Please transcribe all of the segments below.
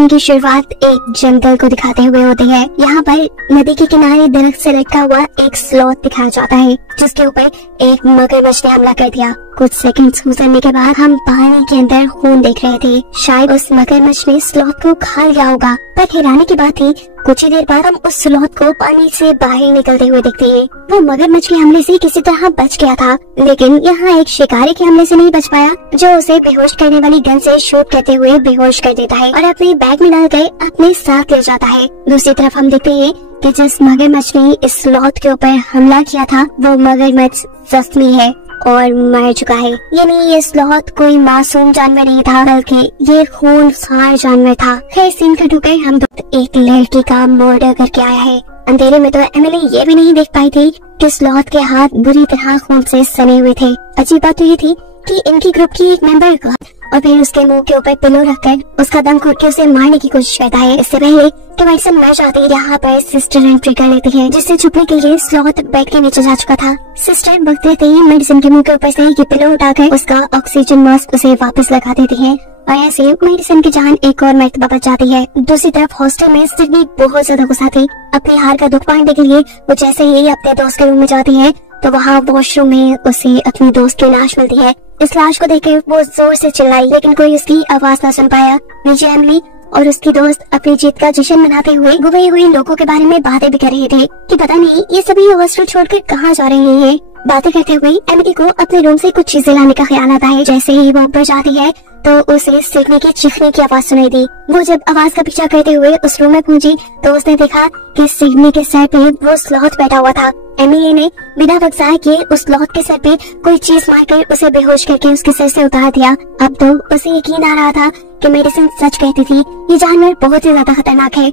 कहानी की शुरुआत एक जंगल को दिखाते हुए होती है। यहाँ पर नदी के किनारे दरख्त से लटका हुआ एक स्लॉथ दिखाया जाता है जिसके ऊपर एक मगरमच्छ ने हमला कर दिया। कुछ सेकंड्स गुजरने के बाद हम पानी के अंदर खून देख रहे थे। शायद उस मगरमच्छ ने स्लॉथ को खा लिया होगा, पर हैरानी की बात थी कुछ ही देर बाद हम उस स्लॉथ को पानी से बाहर निकलते हुए देखते हैं। वो मगरमच्छ के हमले से किसी तरह बच गया था, लेकिन यहाँ एक शिकारी के हमले से नहीं बच पाया जो उसे बेहोश करने वाली गन से शूट करते हुए बेहोश कर देता है और अपने बैग में डालकर अपने साथ ले जाता है। दूसरी तरफ हम देखते हैं कि जिस मगरमच्छ ने इस स्लॉथ के ऊपर हमला किया था वो मगरमच्छ जख्मी है और मर चुका है। यानी ये स्लॉथ कोई मासूम जानवर नहीं था, बल्कि ये खूंखार जानवर था। खैर सीन कट होकर हम एक लड़की का मर्डर करके आया है। अंधेरे में तो एमिली ये भी नहीं देख पाई थी कि स्लॉथ के हाथ बुरी तरह खून से सने हुए थे। अजीब बात तो ये थी कि इनकी ग्रुप की एक मेंबर का और फिर उसके मुंह के ऊपर पिलो रखकर उसका दम घुट के उसे मारने की कोशिश करता है। इससे पहले कि मेडिसन मर जाती है, यहाँ पर सिस्टर एंट्री कर लेती है जिससे छुपने के लिए स्लॉथ बेड के नीचे जा चुका था। सिस्टर वक्त रहते ही मेडिसन के मुंह के ऊपर से ये पिलो उठाकर उसका ऑक्सीजन मास्क उसे वापस लगा देती है और ऐसे मेडिसन की जान एक और मर्तबा बच जाती है। दूसरी तरफ हॉस्टल में सिडनी बहुत ज्यादा गुस्सा थी। अपनी हार का दुख बांटने के लिए वो जैसे ही अपने दोस्त के रूम में जाती है तो वहाँ वॉशरूम में उसे अपनी दोस्त की लाश मिलती है। इस लाश को देखकर वो जोर से चिल्लाई, लेकिन कोई उसकी आवाज न सुन पाया। नीचे एमिली और उसकी दोस्त अपनी जीत का जश्न मनाते हुए गुमे हुए लोगों के बारे में बातें भी कर रहे थे कि पता नहीं ये सभी हॉस्टल छोड़कर कहाँ जा रहे हैं। बातें करते हुए एमिली को अपने रूम से कुछ चीजें लाने का ख्याल आता है। जैसे ही वो ऊपर जाती है तो उसे सीखने की चीखने की आवाज सुनाई दी। वो जब आवाज का पीछा करते हुए उस रूम में पहुंची तो उसने देखा कि सिडनी के सर पे वो स्लॉथ बैठा हुआ था। एमिली ने बिना वक्त जाए किए उस स्लॉथ के सर पे कोई चीज मारकर उसे बेहोश करके उसके सर से उतार दिया। अब तो उसे यकीन आ रहा था कि मेडिसिन सच कहती थी, ये जानवर बहुत ही ज्यादा खतरनाक है।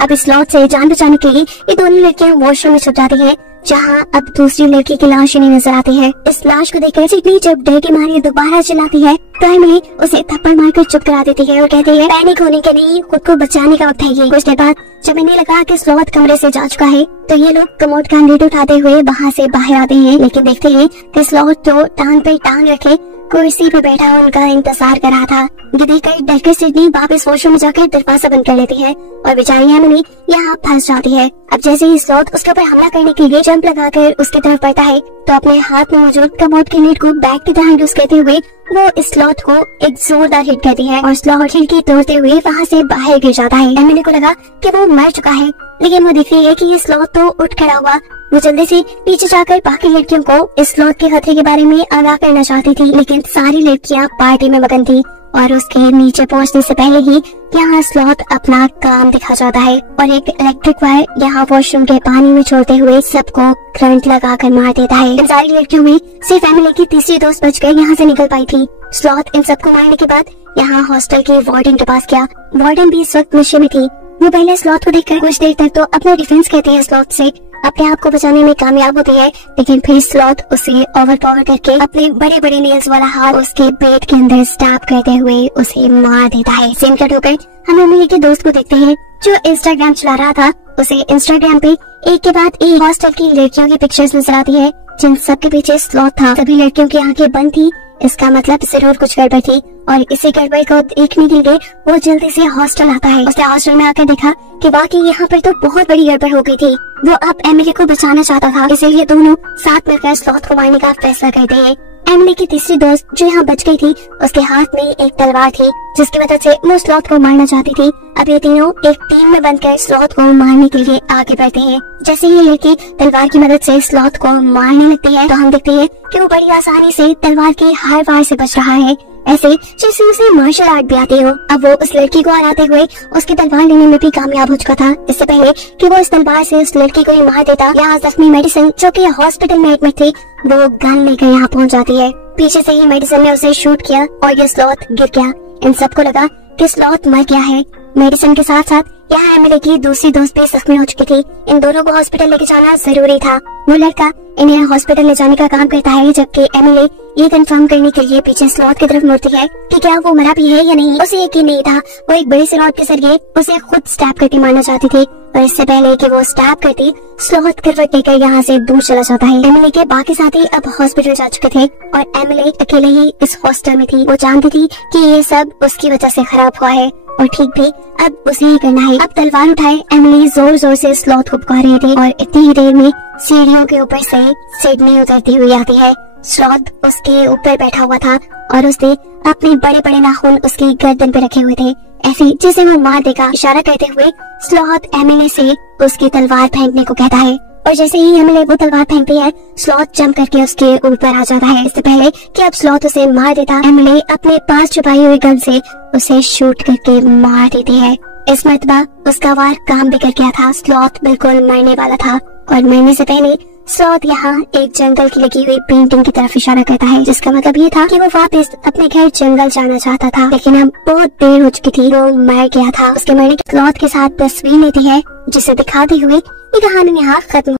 अब इस स्लॉथ से जान बचाने के लिए ये दोनों लड़कियां वॉशरूम में छुप जाती है, जहाँ अब दूसरी लड़की की लाश नहीं नजर आती है। इस लाश को देखकर सिडनी जब डर के मारे दोबारा चिल्लाती है तो एमिली उसे थप्पड़ मारकर चुप करा देती है और कहती है पैनिक होने के नहीं, खुद को बचाने का वक्त है ये। कुछ देर बाद जब इन्हें लगा कि स्लॉथ कमरे से जा चुका है तो ये लोग कमोड का लिड उठाते हुए वहाँ से बाहर आते हैं, लेकिन देखते हैं कि स्लॉथ तो टांग पे टांग रखे कुर्सी पे बैठा उनका इंतजार कर रहा था। ये देखकर डरकर सिडनी वापस वॉशरूम में जाकर दरवाजा बंद कर लेती है और बेचारी एमिली यहाँ फंस जाती है। अब जैसे ही स्लॉथ उसके ऊपर हमला करने के लिए जंप लगाकर उसकी तरफ बढ़ता है तो अपने हाथ में मौजूद कमोड के लिड को बैग की तरह यूज करते हुए वो इस स्लॉथ को एक जोरदार हिट करती है और स्लॉथ खिड़की तोड़ते हुए वहाँ से बाहर गिर जाता है। एमिली को लगा कि वो मर चुका है, लेकिन वो दिख रही है कि ये स्लॉथ तो उठ खड़ा हुआ। वो जल्दी से पीछे जाकर बाकी लड़कियों को इस स्लॉथ के खतरे के बारे में आगाह करना चाहती थी, लेकिन सारी लड़कियां पार्टी में मगन थी और उसके नीचे पहुंचने से पहले ही यहाँ स्लॉथ अपना काम दिखा जाता है और एक इलेक्ट्रिक वायर यहाँ वॉशरूम के पानी में छोड़ते हुए सबको करंट लगाकर मार देता है। इन सारी लड़कियों में सिर्फ एमिली की तीसरी दोस्त बचकर यहाँ से निकल पाई थी। स्लॉथ इन सबको मारने के बाद यहाँ हॉस्टल के वार्डन के पास गया। वार्डन भी इस वक्त नशे में थी। वो पहले स्लॉथ को देखकर कुछ देर तक तो अपना डिफेंस कहती है, स्लॉथ से अपने आप को बचाने में कामयाब होती है, लेकिन फिर स्लॉथ उसे ओवरपावर करके अपने बड़े बड़े नेल्स वाला हाथ उसके पेट के अंदर स्टैब करते हुए उसे मार देता है। सेम कट होकर हम एमिली के दोस्त को देखते हैं जो इंस्टाग्राम चला रहा था। उसे इंस्टाग्राम पे एक के बाद एक हॉस्टल की लड़कियों की पिक्चर्स नजर आती है जिन सबके पीछे स्लॉथ था। सभी लड़कियों की आंखें बंद थी, इसका मतलब जरूर कुछ गड़बड़ थी और इसी गड़बड़ को देखने के लिए वो जल्दी से हॉस्टल आता है। उसने हॉस्टल में आकर देखा कि वाकई यहाँ पर तो बहुत बड़ी गड़बड़ हो गई थी। वो अब एमिली को बचाना चाहता था, इसीलिए दोनों साथ मिलकर स्लॉथ को मारने का फैसला करते हैं। एमिली की तीसरी दोस्त जो यहाँ बच गई थी उसके हाथ में एक तलवार थी जिसकी मदद से वो स्लॉथ को मारना चाहती थी। अब ये तीनों एक टीम में बनकर स्लॉथ को मारने के लिए आगे बढ़ते हैं। जैसे ही लड़की तलवार की मदद से स्लॉथ को मारने लगती है तो हम देखते हैं कि वो बड़ी आसानी से तलवार के हर वार से बच रहा है, ऐसे जैसे उसे मार्शल आर्ट भी आती हो। अब वो उस लड़की को हराते हुए उसकी तलवार लेने में भी कामयाब हो चुका था। इससे पहले कि वो इस तलवार से उस लड़की को ही मार देता, यहाँ जख्मी मेडिसन जो कि हॉस्पिटल में एडमिट थी वो गन लेकर यहाँ पहुँच जाती है। पीछे से ही मेडिसन ने उसे शूट किया और ये स्लॉथ गिर गया। इन सबको लगा कि स्लॉथ मर गया है। मेडिसन के साथ साथ यहाँ एमिली की दूसरी दोस्त भी जख्मी हो चुकी थी। इन दोनों को हॉस्पिटल लेके जाना जरूरी था। वो लड़का इन्हें हॉस्पिटल ले जाने का काम करता है, जबकि एमिली ये कंफर्म करने के लिए पीछे स्लॉथ की तरफ मुड़ती है कि क्या वो मरा भी है या नहीं। उसे यकीन नहीं था। वो एक बड़ी सी रॉड के जरिए उसे खुद स्टैब करके मारना चाहती थी, और इससे पहले कि वो स्टैब करती, स्लॉथ करवट लेकर यहाँ से दूर चला जाता है। एमिली के बाकी साथी अब हॉस्पिटल जा चुके थे और एमिली अकेले ही इस हॉस्टल में थी। वो जानती थी कि ये सब उसकी वजह से खराब हुआ है और ठीक भी अब उसे ही करना है। अब तलवार उठाए एमिली जोर जोर से स्लॉथ को पुकार रहे थे और इतनी ही देर में सीढ़ियों के ऊपर से सिडनी उतरती हुई आती है। स्लॉथ उसके ऊपर बैठा हुआ था और उसने अपने बड़े बड़े नाखून उसकी गर्दन पे रखे हुए थे, ऐसे जैसे वो मार देगा। इशारा करते हुए स्लॉथ एमिली से उसकी तलवार फेंकने को कहता है, और जैसे ही एमिली वो तलवार फेंकती है, स्लॉथ जंप करके उसके ऊपर आ जाता है। इससे पहले कि अब स्लॉथ उसे मार देता, एमिली अपने पास छुपाई हुई गन से उसे शूट करके मार देती है। इस मर्तबा उसका वार काम भी कर गया था। स्लॉथ बिल्कुल मरने वाला था और मरने से पहले स्लॉथ यहाँ एक जंगल की लगी हुई पेंटिंग की तरफ इशारा करता है, जिसका मतलब ये था कि वो वापस अपने घर जंगल जाना चाहता था, लेकिन अब बहुत देर हो चुकी थी। वो मर गया था। उसके मरने के स्लॉथ के साथ तस्वीर लेती है, जिसे दिखाते हुए ये कहानी यहाँ खत्म